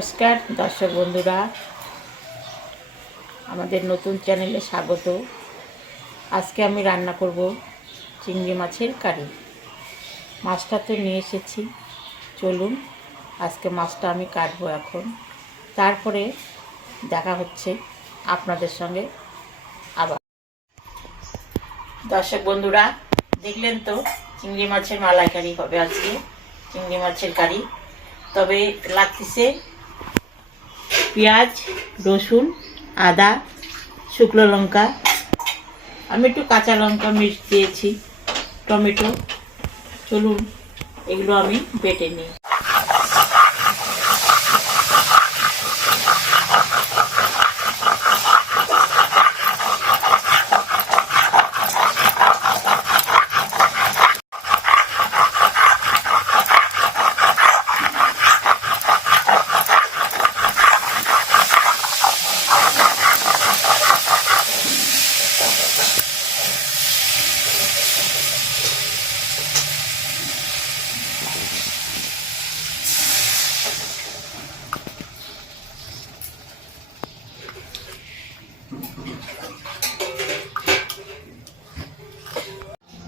নমস্কার দর্শক বন্ধুরা, আমাদের নতুন চ্যানেলে স্বাগত। আজকে আমি রান্না করব চিংড়ি মাছের কারি। মাছটা তো নিয়ে এসেছি, চলুন আজকে মাছটা আমি কাটবো এখন। তারপরে দেখা হচ্ছে আপনাদের সঙ্গে আবার। দর্শক বন্ধুরা, দেখলেন তো চিংড়ি মাছের মালাইকারি হবে আজকে, চিংড়ি মাছের কারি। তবে লাগতেছে পেঁয়াজ, রসুন, আদা, শুকনো লঙ্কা, আমি একটু কাঁচা লঙ্কা মির্চ দিয়েছি, টমেটো। চলুন এগুলো আমি বেটে নিই।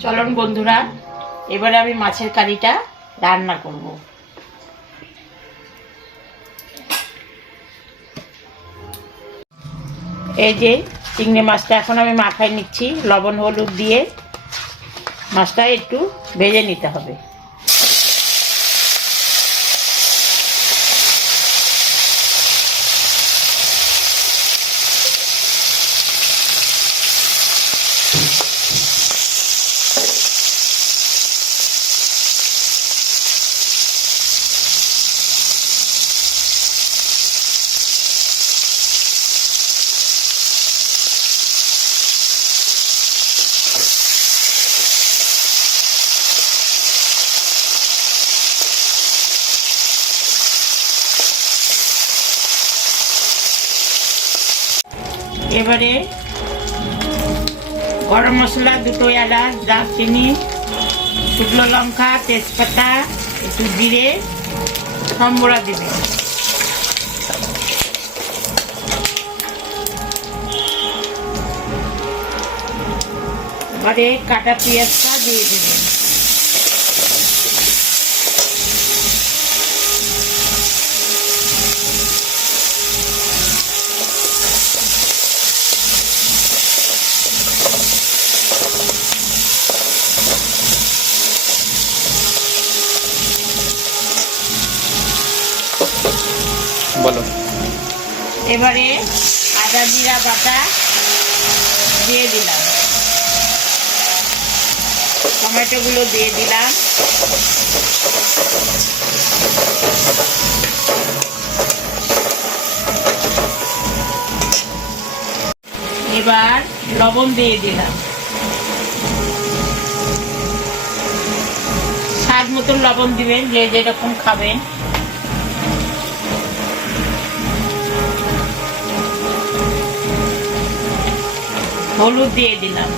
চলুন বন্ধুরা, এবারে আমি মাছের কারিটা রান্না করব। এই যে চিংড়ি মাছটা এখন আমি মাখায় নিচ্ছি লবণ হলুদ দিয়ে। মাছটা একটু ভেজে নিতে হবে। এবারে গরম মশলা, দুটো এলাচ, দারচিনি, শুকনো লঙ্কা, তেজপাতা, একটু জিরে, সম্বরা দেবে। এবারে কাটা পেঁয়াজটা দিয়ে দেবেন। বলো। এবারে আদা জিরা বাটা দিয়ে দিলাম, টমেটোগুলো দিয়ে দিলাম, এবার লবণ দিয়ে দিলাম, স্বাদ মতন লবণ দিবেন, যে যেরকম খাবেন। হলুদ দিয়ে দিলাম,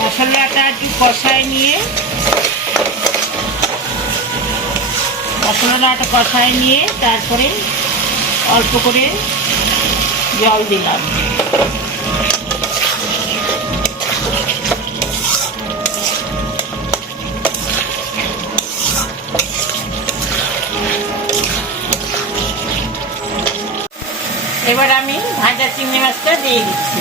মশলাটা একটু কষায় নিয়ে তারপরে অল্প করে জল দিলাম। এবার আমি ভাজা চিংড়ি মাছটা দিয়ে দিচ্ছি।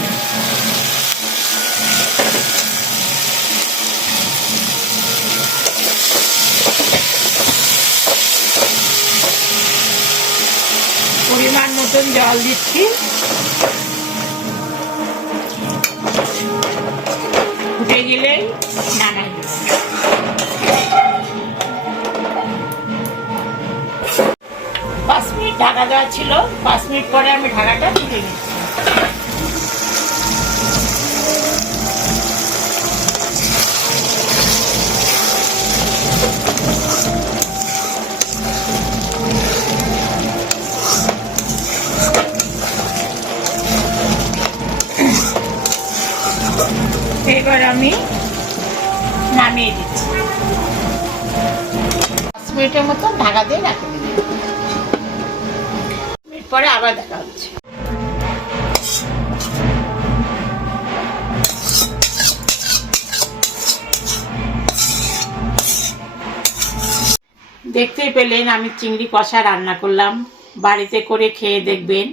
পরিমাণ মতন জল দিচ্ছি, ফুটে গেলেই নামাই দেব। 5 মিনিট ঢাকা দেওয়া ছিল, 5 মিনিট পরে আমি ঢাকাটা তুলে নিচ্ছি। মিনিটের মতো ঢাকা দিয়ে রাখে দিবি। মিনিট পরে আবার দেখা হচ্ছে। দেখতেই পেলেন আমি চিংড়ি কষা রান্না করলাম। বাড়িতে করে খেয়ে দেখবেন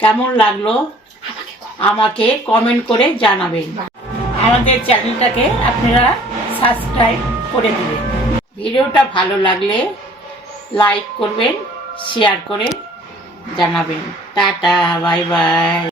কেমন লাগলো আমাকে কমেন্ট করে জানাবেন। আমাদের চ্যানেলটাকে আপনারা সাবস্ক্রাইব করে দিবেন। ভিডিওটা ভালো লাগলে লাইক করবেন, শেয়ার করে জানাবেন। Tata, bye bye.